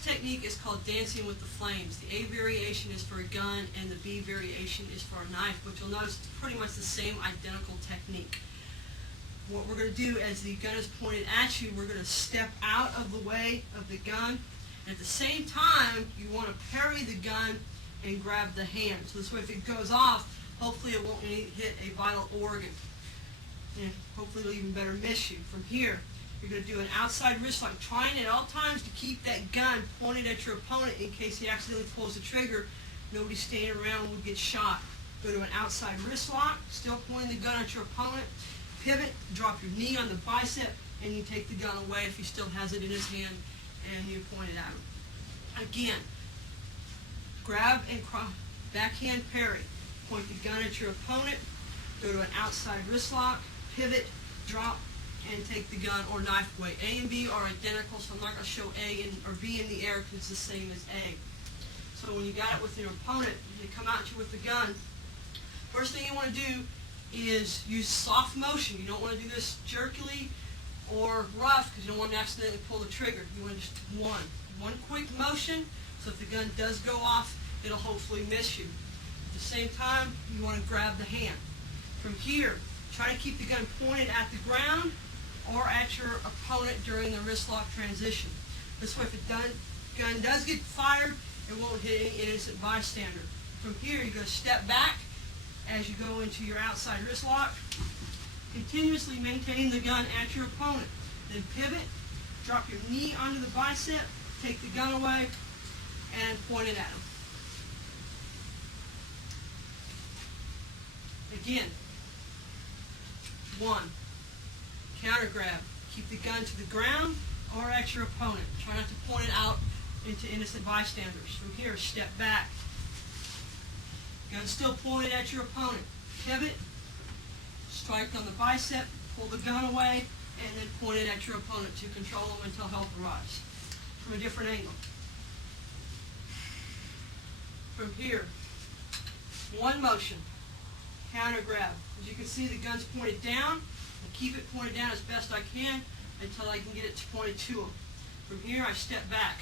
next technique is called dancing with the flames. The A variation is for a gun and the B variation is for a knife, but you'll notice it's pretty much the same identical technique. What we're going to do as the gun is pointed at you, we're going to step out of the way of the gun. And at the same time, you want to parry the gun and grab the hand. So this way if it goes off, hopefully it won't hit a vital organ. And hopefully it'll even better miss you. From here, you're going to do an outside wrist lock, trying at all times to keep that gun pointed at your opponent in case he accidentally pulls the trigger. Nobody standing around will get shot. Go to an outside wrist lock, still pointing the gun at your opponent. Pivot, drop your knee on the bicep, and you take the gun away if he still has it in his hand and you point it at him. Again, grab and backhand parry. Point the gun at your opponent, go to an outside wrist lock, pivot, drop, and take the gun or knife away. A and B are identical, so I'm not going to show A or B in the air because it's the same as A. So when you got it with your opponent, they come at you with the gun, first thing you want to do is use soft motion. You don't want to do this jerkily or rough because you don't want to accidentally pull the trigger. You want to just one quick motion, so if the gun does go off, it'll hopefully miss you. At the same time, you want to grab the hand. From here, try to keep the gun pointed at the ground or at your opponent during the wrist lock transition. This way, if the gun does get fired, it won't hit any innocent bystander. From here, you're going to step back as you go into your outside wrist lock, continuously maintaining the gun at your opponent. Then pivot, drop your knee onto the bicep, take the gun away, and point it at him. Again, one, counter grab. Keep the gun to the ground or at your opponent. Try not to point it out into innocent bystanders. From here, step back. Gun still pointed at your opponent. Pivot, strike on the bicep, pull the gun away, and then point it at your opponent to control him until help arrives. From a different angle. From here, one motion, counter grab. As you can see, the gun's pointed down. I keep it pointed down as best I can until I can get it pointed to him. From here, I step back.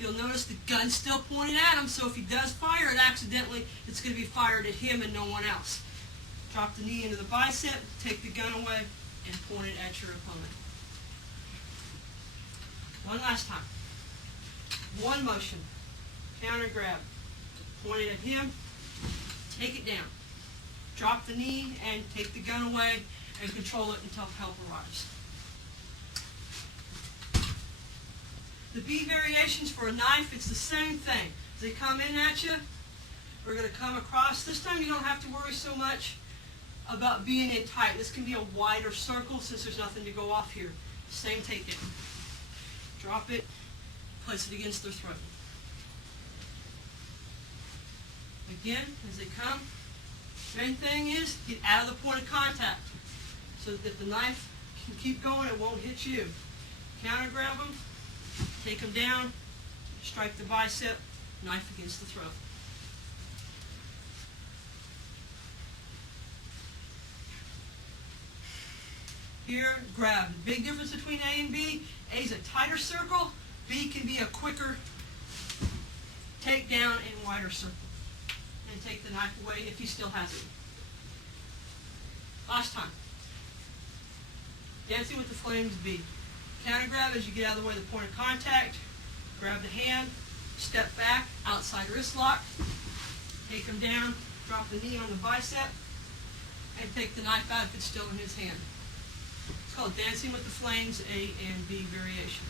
You'll notice the gun's still pointed at him, so if he does fire it accidentally, it's going to be fired at him and no one else. Drop the knee into the bicep, take the gun away, and point it at your opponent. One last time. One motion, counter grab, point it at him, take it down. Drop the knee and take the gun away and control it until help arrives. The B variations for a knife, it's the same thing. As they come in at you, we're going to come across. This time you don't have to worry so much about being in tight. This can be a wider circle since there's nothing to go off here. Same takedown. Drop it, place it against their throat. Again, as they come, main thing is get out of the point of contact so that if the knife can keep going, it won't hit you. Counter grab them. Take them down, strike the bicep, knife against the throat. Here, grab. The big difference between A and B, A is a tighter circle, B can be a quicker takedown and wider circle. And take the knife away if he still has it. Last time. Dancing with the Flames B. Counter grab as you get out of the way of the point of contact. Grab the hand, step back, outside wrist lock, take him down, drop the knee on the bicep, and take the knife out if it's still in his hand. It's called Dancing with the Flames A and B variation.